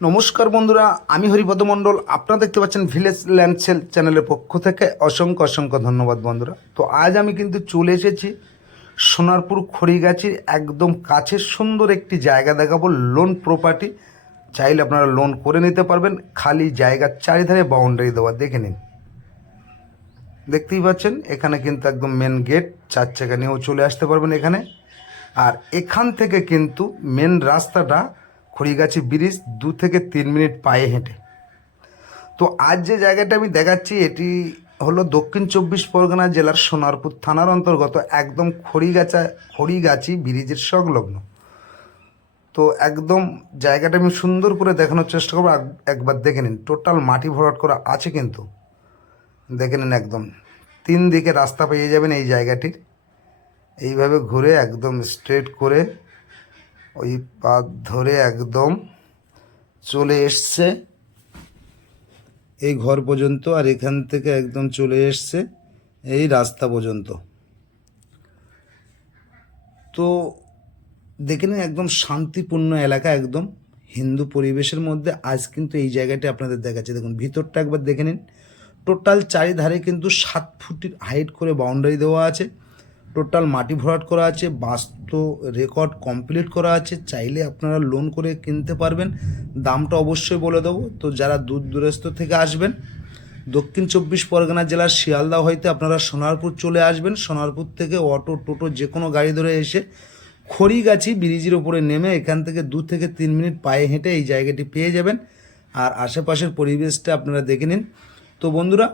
নমস্কার বন্ধুরা, আমি হরিপদ মণ্ডল। আপনারা দেখতে পাচ্ছেন ভিলেজ ল্যান্ড সেল চ্যানেলের পক্ষ থেকে অসংখ্য অসংখ্য ধন্যবাদ বন্ধুরা। তো আজ আমি কিন্তু চলে এসেছি সোনারপুর খড়িগাছির একদম কাছের সুন্দর একটি জায়গা দেখাবো। লোন প্রপার্টি, চাইলে আপনারা লোন করে নিতে পারবেন। খালি জায়গার চারিধারে বাউন্ডারি দেওয়া, দেখে নিন। দেখতেই পাচ্ছেন এখানে কিন্তু একদম মেন গেট, 4 চাকা নিয়েও চলে আসতে পারবেন এখানে। আর এখান থেকে কিন্তু মেন রাস্তাটা খড়িগাছি ব্রিজ 2 থেকে 3 মিনিট পায়ে হেঁটে। তো আজ যে জায়গাটা আমি দেখাচ্ছি এটি হলো দক্ষিণ 24 পরগনা জেলার সোনারপুর থানার অন্তর্গত, একদম খড়িগাছি ব্রিজের সংলগ্ন। তো একদম জায়গাটা আমি সুন্দর করে দেখানোর চেষ্টা করবো। একবার দেখে নিন, টোটাল মাটি ভরাট করা আছে কিন্তু। দেখে নিন, একদম 3 দিকে রাস্তা পেয়ে যাবেন এই জায়গাটির। এইভাবে ঘুরে একদম স্ট্রেট করে ওই পাথ ধরে একদম চলে এসছে এই ঘর পর্যন্ত, আর এখান থেকে একদম চলে এসছে এই রাস্তা পর্যন্ত। তো দেখে নিন, একদম শান্তিপূর্ণ এলাকা, একদম হিন্দু পরিবেশের মধ্যে আজ কিন্তু এই জায়গাটি আপনাদের দেখাচ্ছে। দেখুন ভিতরটা একবার দেখে নিন। টোটাল চারিধারে কিন্তু 7 ফুট হাইট করে বাউন্ডারি দেওয়া আছে। টোটাল মাটি ভরাট করা আছে, বাস্তু রেকর্ড কমপ্লিট করা আছে। চাইলে আপনারা লোন করে কিনতে পারবেন। দামটা অবশ্যই বলে দেবো। তো যারা দূর দূরস্থ থেকে আসবেন, দক্ষিণ 24 পরগনা জেলার শিয়ালদা হইতে আপনারা সোনারপুর চলে আসবেন। সোনারপুর থেকে অটো টোটো যে কোনো গাড়ি ধরে এসে খড়িগাছি ব্রিজের ওপরে নেমে এখান থেকে 2 থেকে 3 মিনিট পায়ে হেঁটে এই জায়গাটি পেয়ে যাবেন। আর আশেপাশের পরিবেশটা আপনারা দেখে নিন। তো বন্ধুরা,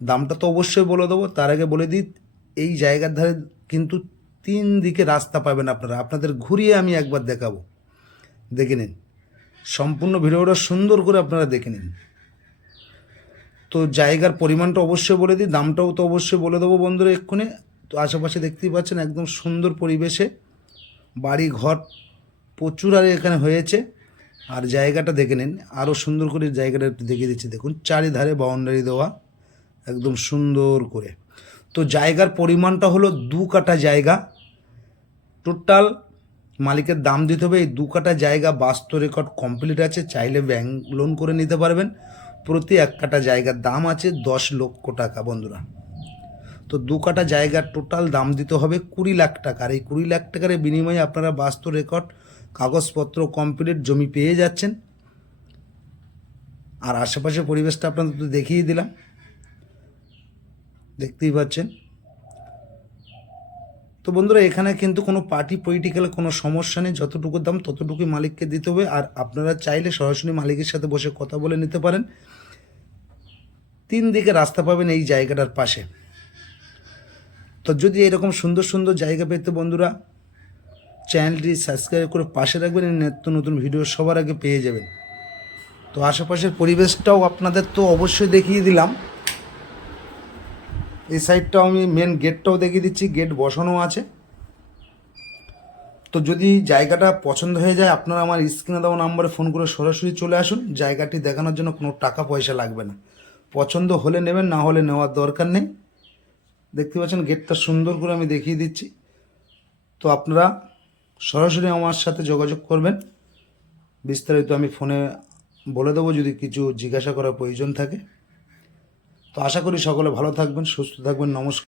দামটা তো অবশ্যই বলে দেবো, তার আগে বলে দিই এই জায়গার ধারে কিন্তু 3 দিকে রাস্তা পাবেন আপনারা। আপনাদের ঘুরিয়ে আমি একবার দেখাবো, দেখে নিন। সম্পূর্ণ ভিডিওটা সুন্দর করে আপনারা দেখে নিন। তো জায়গার পরিমাণটা অবশ্যই বলে দিই, দামটাও তো অবশ্যই বলে দেবো বন্ধুরা এক্ষুনি। তো আশেপাশে দেখতেই পাচ্ছেন একদম সুন্দর পরিবেশে বাড়ি ঘর প্রচুর আর এখানে হয়েছে। আর জায়গাটা দেখে নিন, আরও সুন্দর করে জায়গাটা একটু দেখিয়ে দিচ্ছি। দেখুন চারিধারে বাউন্ডারি দেওয়া একদম সুন্দর করে। তো জায়গার পরিমাণটা হলো 2 কাঠা জায়গা। টোটাল মালিকের দাম দিতে হবে। এই 2 কাঠা জায়গা বাস্তু রেকর্ড কমপ্লিট আছে। চাইলে ব্যাংক লোন করে নিতে পারবেন। প্রতি 1 কাঠা জায়গার দাম আছে 10 লক্ষ টাকা বন্ধুরা। তো 2 কাঠা জায়গার টোটাল দাম দিতে হবে 20 লাখ টাকা। আর এই 20 লাখ টাকার বিনিময়ে আপনারা বাস্তু রেকর্ড কাগজপত্র কমপ্লিট জমি পেয়ে যাচ্ছেন। আর আশেপাশের পরিবেশটা আপনাদের তো দেখিয়ে দিলাম, দেখতেই পাচ্ছেন। তো বন্ধুরা, এখানে কিন্তু কোনো পার্টি পলিটিক্যাল কোনো সমস্যা নেই। যতটুকু দাম ততটুকুই মালিককে দিতে হবে। আর আপনারা চাইলে সরাসরি মালিকের সাথে বসে কথা বলে নিতে পারেন। 3 দিকে রাস্তা পাবেন এই জায়গাটার পাশে। তো যদি এরকম সুন্দর সুন্দর জায়গা পেতে বন্ধুরা, চ্যানেলটি সাবস্ক্রাইব করে পাশে রাখবেন। নিত্য নতুন ভিডিও সবার আগে পেয়ে যাবেন। তো আশেপাশের পরিবেশটাও আপনাদের তো অবশ্যই দেখিয়ে দিলাম। এই সাইডটাও আমি মেন গেটটাও দেখিয়ে দিচ্ছি, গেট বসানো আছে। তো যদি জায়গাটা পছন্দ হয়ে যায়, আপনারা আমার স্ক্রিনে দেওয়া নাম্বারে ফোন করে সরাসরি চলে আসুন। জায়গাটি দেখানোর জন্য কোনো টাকা পয়সা লাগবে না। পছন্দ হলে নেবেন, না হলে নেওয়ার দরকার নেই। দেখতে পাচ্ছেন গেটটা সুন্দর করে আমি দেখিয়ে দিচ্ছি। তো আপনারা সরাসরি আমার সাথে যোগাযোগ করবেন। বিস্তারিত আমি ফোনে বলে দেবো যদি কিছু জিজ্ঞাসা করার প্রয়োজন থাকে। তো আশা করি সকলে ভালো থাকবেন, সুস্থ থাকবেন। নমস্কার।